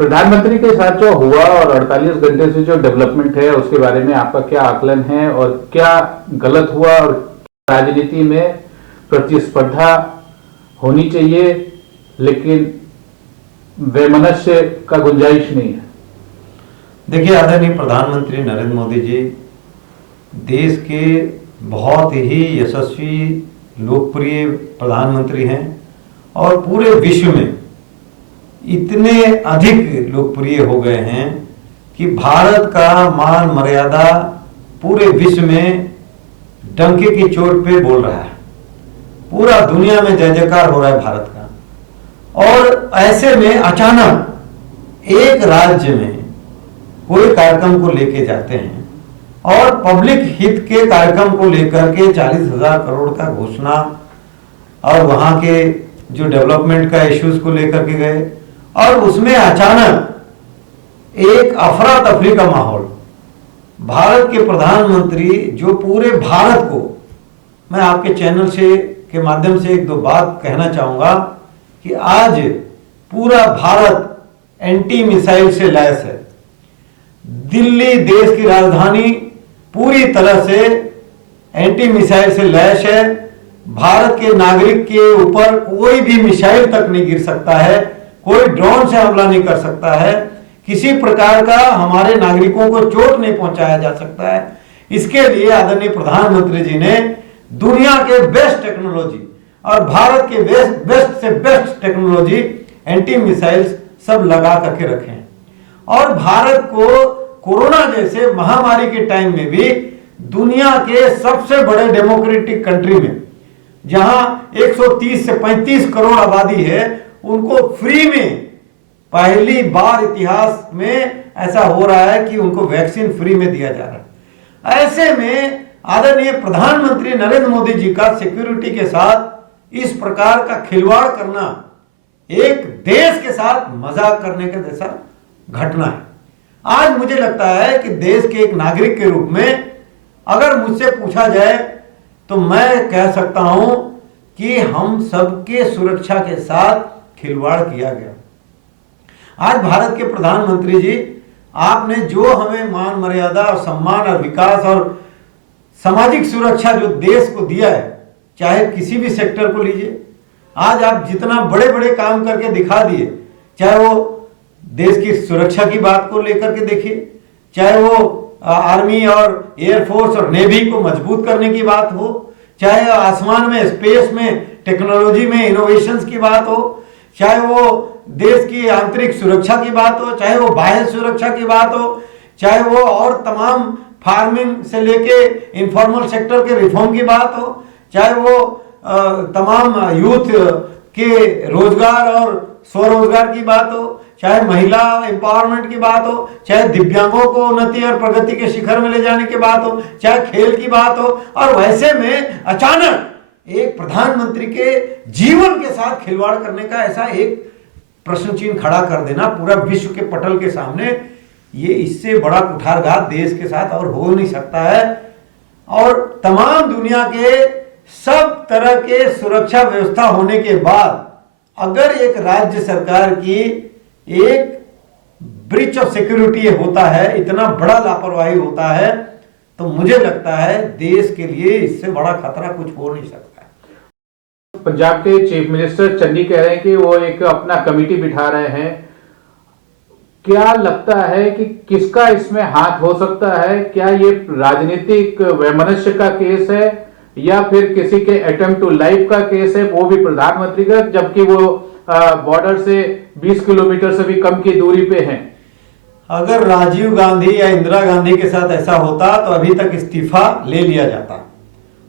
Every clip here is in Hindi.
प्रधानमंत्री के साथ जो हुआ और 48 घंटे से जो डेवलपमेंट है उसके बारे में आपका क्या आकलन है और क्या गलत हुआ और राजनीति में प्रतिस्पर्धा होनी चाहिए लेकिन वैमनस्य का गुंजाइश नहीं है। देखिए, आदरणीय प्रधानमंत्री नरेंद्र मोदी जी देश के बहुत ही यशस्वी लोकप्रिय प्रधानमंत्री हैं और पूरे विश्व में इतने अधिक लोकप्रिय हो गए हैं कि भारत का मान मर्यादा पूरे विश्व में डंके की चोट पे बोल रहा है। पूरा दुनिया में जय जयकार हो रहा है भारत का। और ऐसे में अचानक एक राज्य में कोई कार्यक्रम को लेके जाते हैं और पब्लिक हित के कार्यक्रम को लेकर के 40,000 करोड़ का घोषणा और वहां के जो डेवलपमेंट का इश्यूज को लेकर के गए और उसमें अचानक एक अफरा तफरी का माहौल। भारत के प्रधानमंत्री जो पूरे भारत को, मैं आपके चैनल से के माध्यम से एक दो बात कहना चाहूंगा कि आज पूरा भारत एंटी मिसाइल से लैस है। दिल्ली देश की राजधानी पूरी तरह से एंटी मिसाइल से लैस है। भारत के नागरिक के ऊपर कोई भी मिसाइल तक नहीं गिर सकता है, कोई ड्रोन से हमला नहीं कर सकता है, किसी प्रकार का हमारे नागरिकों को चोट नहीं पहुंचाया जा सकता है। इसके लिए आदरणीय प्रधानमंत्री जी ने दुनिया के बेस्ट टेक्नोलॉजी और भारत के बेस्ट से बेस्ट टेक्नोलॉजी एंटी मिसाइल्स सब लगा करके रखे हैं। और भारत को कोरोना जैसे महामारी के टाइम में भी दुनिया के सबसे बड़े डेमोक्रेटिक कंट्री में, जहां 130 से 35 करोड़ आबादी है, उनको फ्री में पहली बार इतिहास में ऐसा हो रहा है कि उनको वैक्सीन फ्री में दिया जा रहा है। ऐसे में आदरणीय प्रधानमंत्री नरेंद्र मोदी जी का सिक्योरिटी के साथ इस प्रकार का खिलवाड़ करना एक देश के साथ मजाक करने का जैसा घटना है। आज मुझे लगता है कि देश के एक नागरिक के रूप में अगर मुझसे पूछा जाए तो मैं कह सकता हूं कि हम सबके सुरक्षा के साथ खिलवाड़ किया गया। आज भारत के प्रधानमंत्री जी, आपने जो हमें मान मर्यादा और सम्मान और विकास और सामाजिक सुरक्षा जो देश को दिया है, चाहे किसी भी सेक्टर को लीजिए, आज आप जितना बड़े बड़े काम करके दिखा दिए, चाहे वो देश की सुरक्षा की बात को लेकर के देखिए, चाहे वो आर्मी और एयरफोर्स और नेवी को मजबूत करने की बात हो, चाहे आसमान में स्पेस में टेक्नोलॉजी में इनोवेशंस की बात हो, चाहे वो देश की आंतरिक सुरक्षा की बात हो, चाहे वो बाह्य सुरक्षा की बात हो, चाहे वो और तमाम फार्मिंग से लेके इनफॉर्मल सेक्टर के रिफॉर्म की बात हो, चाहे वो तमाम यूथ के रोजगार और स्वरोजगार की बात हो, चाहे महिला एम्पावरमेंट की बात हो, चाहे दिव्यांगों को उन्नति और प्रगति के शिखर में ले जाने की बात हो, चाहे खेल की बात हो। और वैसे में अचानक एक प्रधानमंत्री के जीवन के साथ खिलवाड़ करने का ऐसा एक प्रश्न चिन्ह खड़ा कर देना पूरा विश्व के पटल के सामने, ये इससे बड़ा कुठारघात देश के साथ और हो नहीं सकता है। और तमाम दुनिया के सब तरह के सुरक्षा व्यवस्था होने के बाद अगर एक राज्य सरकार की एक ब्रीच ऑफ सिक्योरिटी होता है, इतना बड़ा लापरवाही होता है, तो मुझे लगता है देश के लिए इससे बड़ा खतरा कुछ हो नहीं सकता। पंजाब के चीफ मिनिस्टर चन्नी कह रहे हैं कि वो एक अपना कमेटी बिठा रहे हैं। क्या लगता है कि किसका इसमें हाथ हो सकता है? क्या ये राजनीतिक वैमनस्य का केस है या फिर किसी के अटेम्प्ट टू लाइफ का केस है, वो भी प्रधानमंत्री का, जबकि वो बॉर्डर से 20 किलोमीटर से भी कम की दूरी पे हैं? अगर राजीव गांधी या इंदिरा गांधी के साथ ऐसा होता तो अभी तक इस्तीफा ले लिया जाता,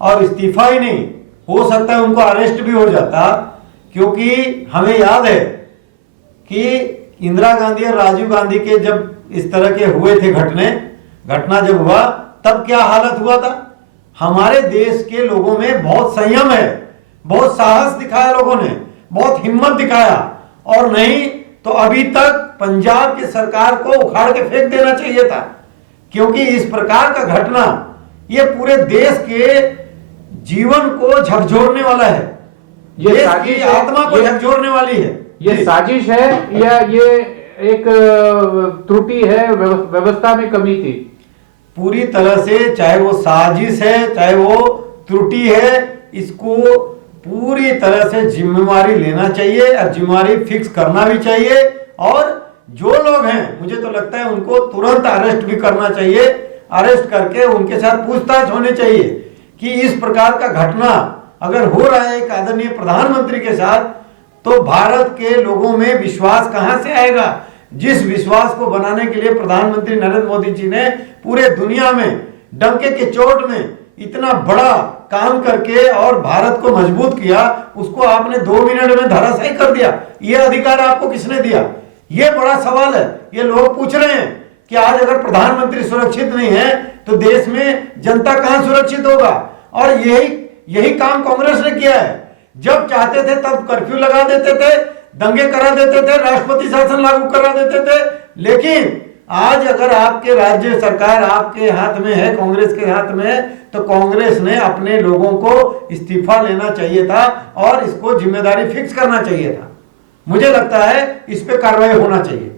और इस्तीफा ही नहीं, हो सकता है उनको अरेस्ट भी हो जाता, क्योंकि हमें याद है कि इंदिरा गांधी और राजीव गांधी के जब इस तरह के हुए थे घटना जब हुआ तब क्या हालत हुआ था। हमारे देश के लोगों में बहुत संयम है, बहुत साहस दिखाया लोगों ने, बहुत हिम्मत दिखाया, और नहीं तो अभी तक पंजाब की सरकार को उखाड़ के फेंक देना चाहिए था, क्योंकि इस प्रकार का घटना ये पूरे देश के जीवन को झकझोरने वाला है, ये देश की आत्मा को झकझोरने वाली है। ये साजिश है या ये एक त्रुटि है, व्यवस्था में कमी थी। पूरी तरह से, चाहे वो साजिश है चाहे वो त्रुटि है, इसको पूरी तरह से जिम्मेवारी लेना चाहिए और जिम्मेवारी फिक्स करना भी चाहिए। और जो लोग हैं, मुझे तो लगता है उनको तुरंत अरेस्ट भी करना चाहिए। अरेस्ट करके उनके साथ पूछताछ होनी चाहिए कि इस प्रकार का घटना अगर हो रहा है एक आदरणीय प्रधानमंत्री के साथ, तो भारत के लोगों में विश्वास कहां से आएगा? जिस विश्वास को बनाने के लिए प्रधानमंत्री नरेंद्र मोदी जी ने पूरे दुनिया में डंके के चोट में इतना बड़ा काम करके और भारत को मजबूत किया, उसको आपने 2 मिनट में धराशायी कर दिया। यह अधिकार आपको किसने दिया? यह बड़ा सवाल है। ये लोग पूछ रहे हैं कि आज अगर प्रधानमंत्री सुरक्षित नहीं है तो देश में जनता कहां सुरक्षित होगा? और यही काम कांग्रेस ने किया है। जब चाहते थे तब कर्फ्यू लगा देते थे, दंगे करा देते थे, राष्ट्रपति शासन लागू करा देते थे। लेकिन आज अगर आपके राज्य सरकार आपके हाथ में है, कांग्रेस के हाथ में है, तो कांग्रेस ने अपने लोगों को इस्तीफा लेना चाहिए था और इसको जिम्मेदारी फिक्स करना चाहिए था। मुझे लगता है इस पे कार्रवाई होना चाहिए।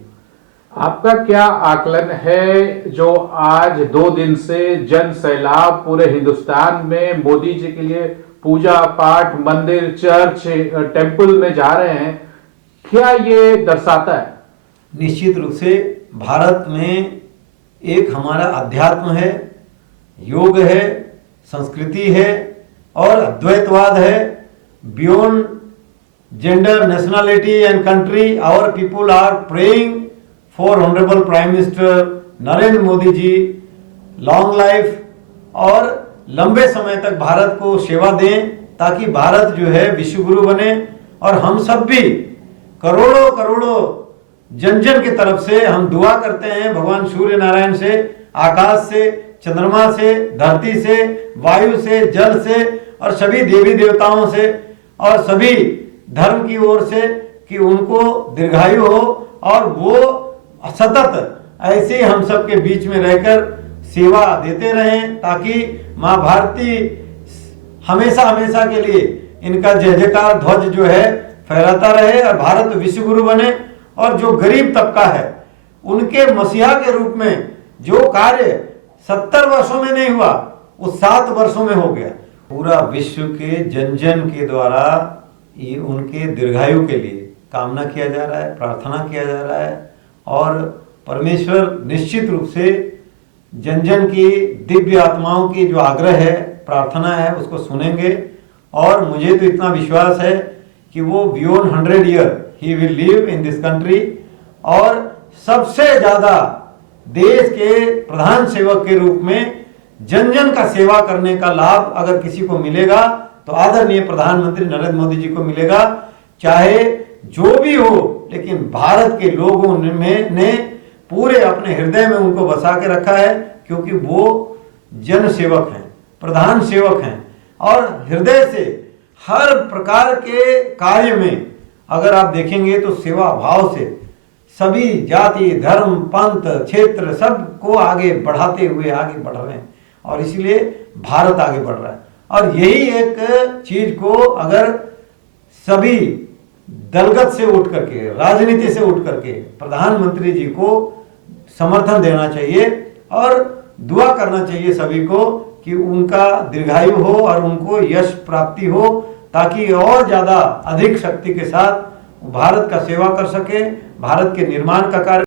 आपका क्या आकलन है, जो आज 2 दिन से जन सैलाब पूरे हिंदुस्तान में मोदी जी के लिए पूजा पाठ, मंदिर, चर्च, टेंपल में जा रहे हैं, क्या ये दर्शाता है? निश्चित रूप से भारत में एक हमारा अध्यात्म है, योग है, संस्कृति है और अद्वैतवाद है। Beyond gender, nationality and country, our people are praying for honourable prime minister Narendra Modi ji, long life, और लंबे समय तक भारत को सेवा दें ताकि भारत जो है विश्व गुरु बने। और हम सब भी करोड़ों करोड़ों जन जन की तरफ से हम दुआ करते हैं भगवान सूर्य नारायण से, आकाश से, चंद्रमा से, धरती से, वायु से, जल से और सभी देवी देवताओं से और सभी धर्म की ओर से कि उनको दीर्घायु हो और वो सतत ऐसे ही हम सब के बीच में रहकर सेवा देते रहें, ताकि माँ भारती हमेशा हमेशा के लिए इनका जय जयकार ध्वज जो है फहराता रहे और भारत विश्व गुरु बने। और जो गरीब तबका है उनके मसीहा के रूप में जो कार्य 70 वर्षों में नहीं हुआ, वो 7 वर्षों में हो गया। पूरा विश्व के जन जन के द्वारा ये उनके दीर्घायु के लिए कामना किया जा रहा है, प्रार्थना किया जा रहा है। और परमेश्वर निश्चित रूप से जन जन की दिव्य आत्माओं की जो आग्रह है, प्रार्थना है, उसको सुनेंगे। और मुझे तो इतना विश्वास है कि वो beyond 100 year he will live in this country. और सबसे ज्यादा देश के प्रधान सेवक के रूप में जन जन का सेवा करने का लाभ अगर किसी को मिलेगा तो आदरणीय प्रधानमंत्री नरेंद्र मोदी जी को मिलेगा। चाहे जो भी हो, लेकिन भारत के लोगों ने पूरे अपने हृदय में उनको बसा के रखा है, क्योंकि वो जन सेवक हैं, प्रधान सेवक हैं। और हृदय से हर प्रकार के कार्य में अगर आप देखेंगे तो सेवा भाव से सभी जाति, धर्म, पंथ, क्षेत्र सबको आगे बढ़ाते हुए आगे बढ़ रहे हैं। और इसलिए भारत आगे बढ़ रहा है। और यही एक चीज को अगर सभी दलगत से उठ करके, राजनीति से उठ करके प्रधानमंत्री जी को समर्थन देना चाहिए और दुआ करना चाहिए सभी को कि उनका दीर्घायु हो और उनको यश प्राप्ति हो, ताकि और ज्यादा अधिक शक्ति के साथ भारत का सेवा कर सके, भारत के निर्माण का कार्य